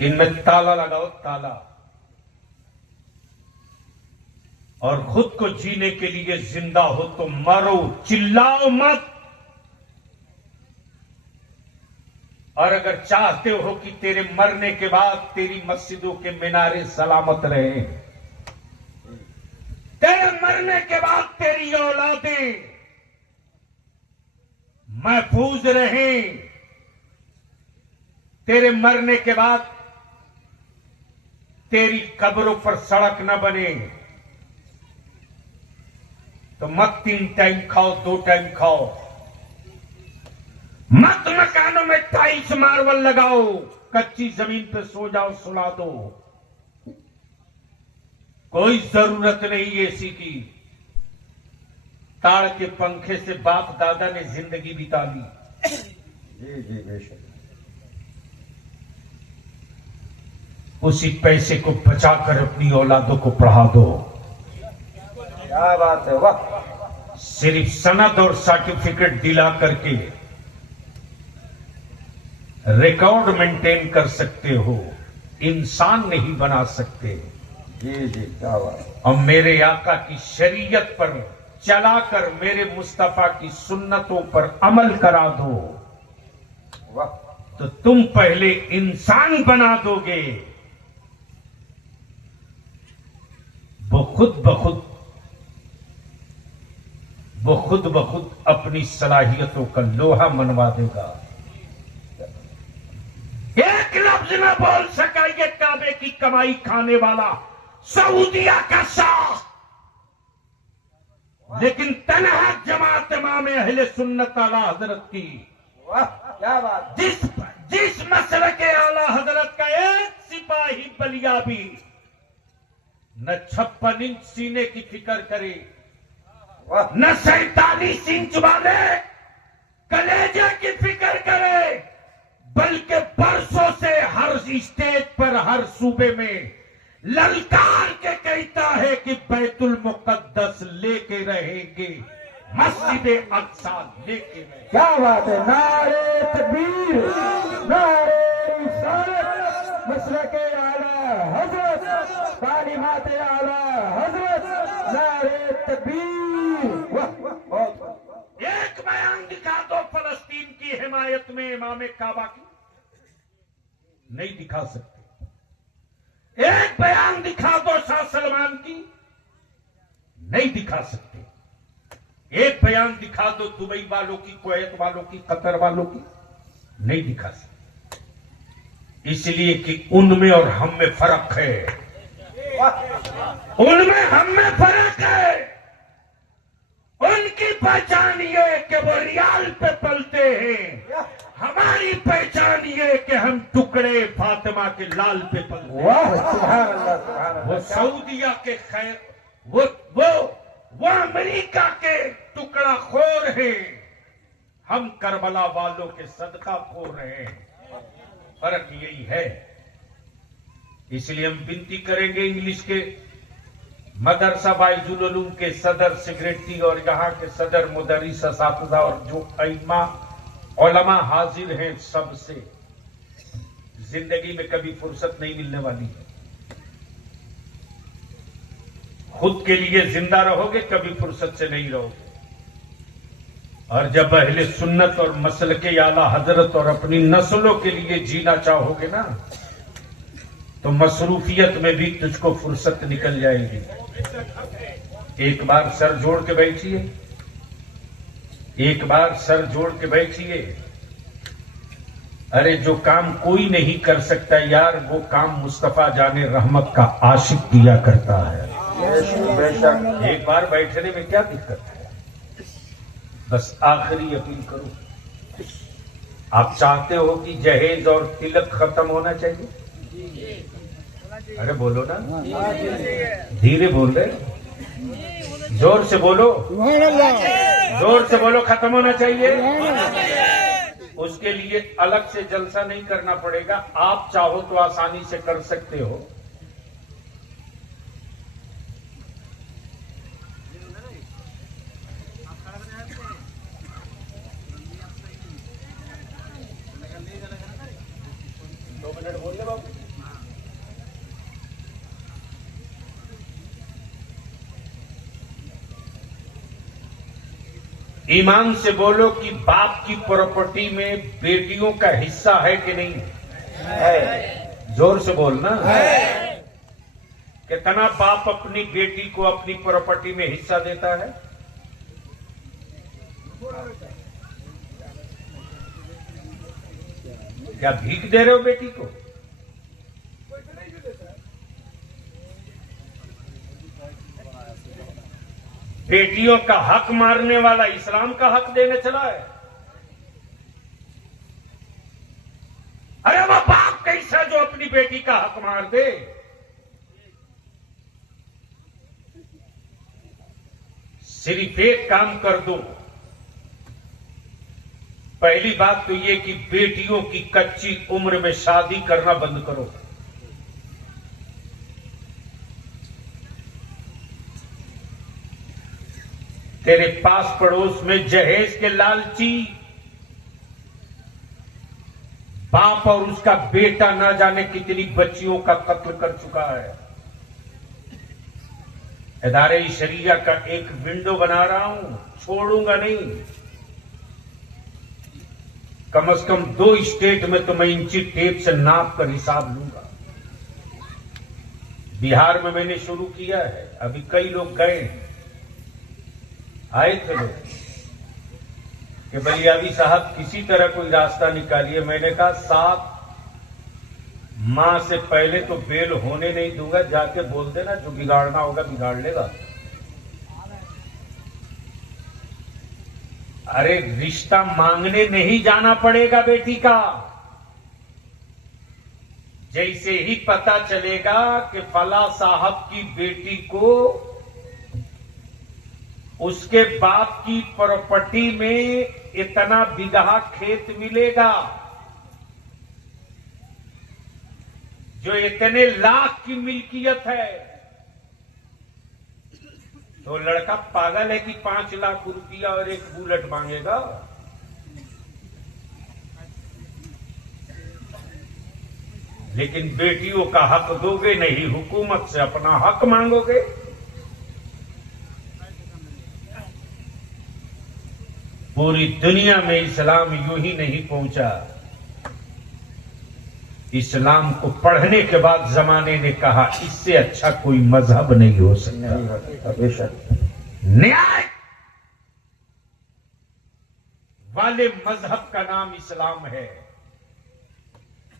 इनमें ताला लगाओ, ताला। और खुद को जीने के लिए जिंदा हो तो मरो, चिल्लाओ मत। और अगर चाहते हो कि तेरे मरने के बाद तेरी मस्जिदों के मीनारे सलामत रहे, तेरे मरने के बाद तेरी औलादें महफूज रहें, तेरे मरने के बाद तेरी कब्रों पर सड़क न बने, तो मत 3 टाइम खाओ, 2 टाइम खाओ। मत मकानों में टाइल्स मार्बल लगाओ, कच्ची जमीन पे सो जाओ, सुला दो। कोई जरूरत नहीं एसी की। ताड़ के पंखे से बाप दादा ने जिंदगी बिता ली। जी जी बेशक। उसी पैसे को बचाकर अपनी औलादों को पढ़ा दो। क्या बात है, वाह। सिर्फ सनद और सर्टिफिकेट दिला करके रिकॉर्ड मेंटेन कर सकते हो, इंसान नहीं बना सकते। जी जी, क्या बात। और मेरे आका की शरीयत पर चलाकर मेरे मुस्तफा की सुन्नतों पर अमल करा दो, वाह। तो तुम पहले इंसान बना दोगे। वो खुद ब खुद अपनी सलाहियतों का लोहा मनवा देगा। एक लफ्ज न बोल सका ये काबे की कमाई खाने वाला सऊदिया का शाह, लेकिन तनहा जमात इमाम अहले सुन्नत आला हजरत की, वाह क्या बात। जिस मसले के आला हजरत का एक सिपाही बलिया भी न 56 इंच सीने की फिक्र करे, वाह। न 47 इंच वाले कलेजे की फिक्र करे, बल्कि बरसों से हर स्टेज पर, हर सूबे में ललकार के कहता है कि बैतुल मुकद्दस लेके रहेंगे, मस्जिद अक्सा लेके रहेंगे। क्या बात है। नारे तकबीर, नारे रिसालत, मसलके आला हजरत, तालीमात आला हजरत, नारे तकबीर। वाह वाह, बहुत वाह। एक बयान दिखा दो फलस्तीन की हिमायत में इमाम काबा की, नहीं दिखा सकते। एक बयान दिखा दो शाह सलमान की, नहीं दिखा सकते। एक बयान दिखा दो दुबई वालों की, कुवैत वालों की, कतर वालों की, नहीं दिखा सकते। इसलिए कि उनमें और हम में फर्क है। उनमें हम में फर्क है। उनकी पहचान ये कि वो रियाल पे पलते हैं, हमारी पहचान ये कि हम टुकड़े फातिमा के लाल पे पलते हैं। वाह, सुभान अल्लाह, सुभान अल्लाह। वो सऊदिया के खैर, वो अमेरिका के टुकड़ा खोर हैं, हम करबला वालों के सदका खोर हैं। फर्क यही है। इसलिए हम विनती करेंगे इंग्लिश के मदरसा बाइजुल उलूम के सदर सेक्रेटरी और यहाँ के सदर मुदर्रिस असातिज़ा और जो अइम्मा उलमा हाजिर हैं, सबसे जिंदगी में कभी फुर्सत नहीं मिलने वाली है। खुद के लिए जिंदा रहोगे, कभी फुर्सत से नहीं रहोगे। और जब अहले सुन्नत और मसलके आला हजरत और अपनी नस्लों के लिए जीना चाहोगे ना, तो मसरूफियत में भी तुझको फुर्सत निकल जाएगी। एक बार सर जोड़ के बैठिए, एक बार सर जोड़ के बैठिए। अरे जो काम कोई नहीं कर सकता यार, वो काम मुस्तफा जाने रहमत का आशिक किया करता है। बेशक। एक बार बैठने में क्या दिक्कत है। बस आखिरी अपील करूं, आप चाहते हो कि जहेज और तिलक खत्म होना चाहिए? अरे बोलो ना, धीरे बोल रहे, जोर से बोलो, जोर से बोलो, खत्म होना चाहिए। उसके लिए अलग से जलसा नहीं करना पड़ेगा, आप चाहो तो आसानी से कर सकते हो। दो मिनट बोल ले बाबू। ईमान से बोलो कि बाप की प्रॉपर्टी में बेटियों का हिस्सा है कि नहीं है। जोर से बोलना है। कितना बाप अपनी बेटी को अपनी प्रॉपर्टी में हिस्सा देता है? क्या भीख दे रहे हो बेटी को? बेटियों का हक मारने वाला इस्लाम का हक देने चला है। अरे वो बाप कैसा जो अपनी बेटी का हक मार दे? सिर्फ एक काम कर दो। पहली बात तो ये कि बेटियों की कच्ची उम्र में शादी करना बंद करो। तेरे पास पड़ोस में जहेज के लालची बाप और उसका बेटा ना जाने कितनी बच्चियों का कत्ल कर चुका है। इदारे शरिया का एक विंडो बना रहा हूं, छोड़ूंगा नहीं। कम से कम 2 स्टेट में तो मैं इंची टेप से नाप कर हिसाब लूंगा। बिहार में मैंने शुरू किया है, अभी कई लोग गए, आए थे लोग कि बलियावी साहब किसी तरह कोई रास्ता निकालिए। मैंने कहा 7 माह से पहले तो बेल होने नहीं दूंगा, जाके बोल देना जो बिगाड़ना होगा बिगाड़ लेगा। अरे रिश्ता मांगने नहीं जाना पड़ेगा बेटी का। जैसे ही पता चलेगा कि फला साहब की बेटी को उसके बाप की प्रॉपर्टी में इतना बिगहा खेत मिलेगा, जो इतने लाख की मिल्कियत है, तो लड़का पागल है कि 5 लाख रुपया और एक बुलेट मांगेगा? लेकिन बेटियों का हक दोगे नहीं, हुकूमत से अपना हक मांगोगे। पूरी दुनिया में इस्लाम यूं ही नहीं पहुंचा। इस्लाम को पढ़ने के बाद जमाने ने कहा इससे अच्छा कोई मजहब नहीं हो सकता। बेशक न्याय वाले मजहब का नाम इस्लाम है,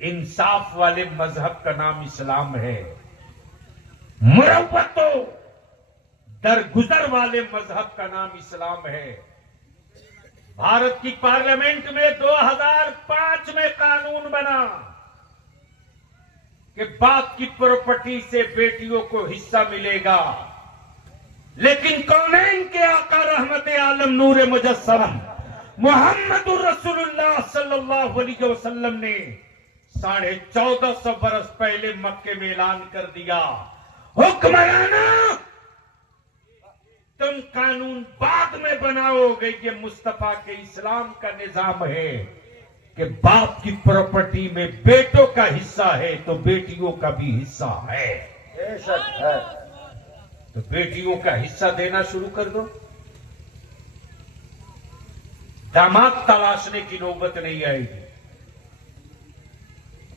इंसाफ वाले मजहब का नाम इस्लाम है, मुरव्वतो दरगुजर वाले मजहब का नाम इस्लाम है। भारत की पार्लियामेंट में 2005 में कानून बना कि बाप की प्रॉपर्टी से बेटियों को हिस्सा मिलेगा, लेकिन कौनैन के आका रहमत आलम नूर मुजस्सम मुहम्मदुर रसूलुल्लाह सल्लल्लाहु अलैहि वसल्लम ने 1450 बरस पहले मक्के में ऐलान कर दिया, हुक्मराना तुम कानून बाद में बनाओगे, ये मुस्तफा के इस्लाम का निजाम है कि बाप की प्रॉपर्टी में बेटों का हिस्सा है तो बेटियों का भी हिस्सा है। बेशक है। तो बेटियों का हिस्सा देना शुरू कर दो। दामाद तलाशने की नौबत नहीं आएगी।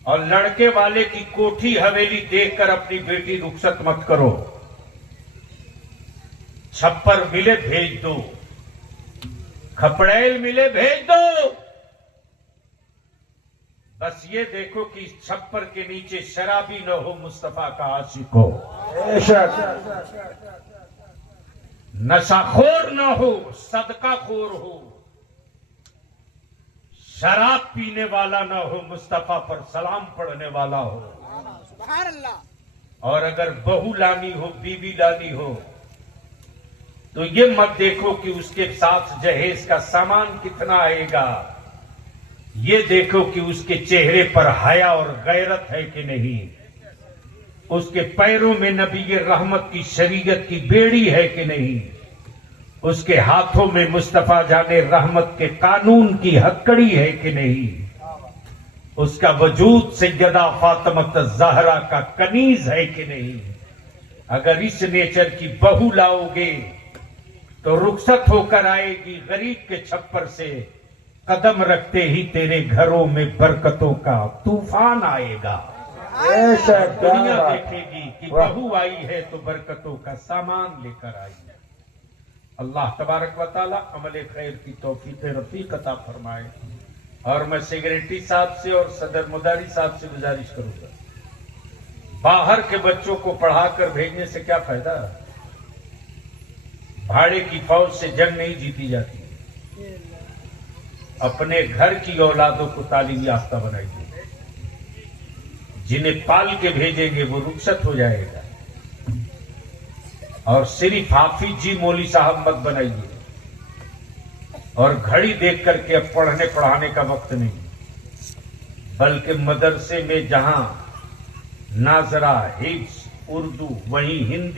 और लड़के वाले की कोठी हवेली देखकर अपनी बेटी रुखसत मत करो। छप्पर मिले भेज दो, खपड़ैल मिले भेज दो। बस ये देखो कि इस छप्पर के नीचे शराबी न हो, मुस्तफा का आशिक हो, बेशक नशाखोर न हो, सदकाखोर हो, शराब पीने वाला न हो, मुस्तफा पर सलाम पढ़ने वाला हो। सुभान अल्लाह। और अगर बहू लानी हो, बीवी लानी हो, तो ये मत देखो कि उसके साथ जहेज का सामान कितना आएगा, ये देखो कि उसके चेहरे पर हया और गैरत है कि नहीं, उसके पैरों में नबी रहमत की शरीयत की बेड़ी है कि नहीं, उसके हाथों में मुस्तफा जाने रहमत के कानून की हथकड़ी है कि नहीं, उसका वजूद सैयदा फातिमा ज़हरा का कनीज है कि नहीं। अगर इस नेचर की बहू लाओगे तो रुखसत होकर आएगी गरीब के छप्पर से, कदम रखते ही तेरे घरों में बरकतों का तूफान आएगा। बेशक, क्या दुनिया बात। देखेगी कि वाह। बहू आई है तो बरकतों का सामान लेकर आई है। अल्लाह तबारक व तआला अमल खैर की तौफीक रफीक अता फरमाए। और मैं सेक्रेटरी साहब से और सदर मुदारी साहब से गुजारिश करूंगा, बाहर के बच्चों को पढ़ाकर भेजने से क्या फायदा? भाड़े की फौज से जंग नहीं जीती जाती। अपने घर की औलादों को तालीम याफ्ता बनाइए। जिन्हें पाल के भेजेंगे वो रुखसत हो जाएगा। और सिर्फ हाफिज जी मौली साहब मत बनाइए। और घड़ी देख करके अब पढ़ने पढ़ाने का वक्त नहीं, बल्कि मदरसे में जहां नाजरा हिफ्ज उर्दू वहीं हिंदी